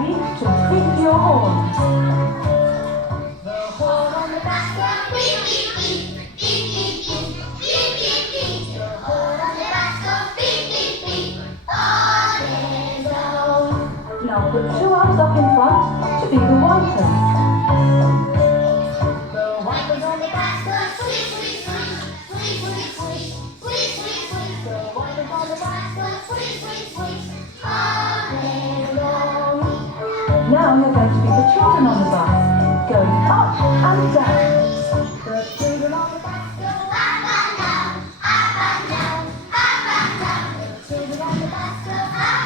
ready to beat your horn. The horn on the bus goes beep, beep, beep, beep, beep, beep, beep, beep, beep. The horn on the bus goes beep, beep, beep, on its own. Now put two arms up in front to be the wipers. The wipers on the bus go squeak, squeak, squeak, squeak, squeak, squeak, squeak, squeak, squeak. The wipers on the bus go squeak, squeak, squeak, on its own. Now you're going to be the children on the bus, going up and down. The children on the bus go up and down, up and down, up and down. The children on the bus go up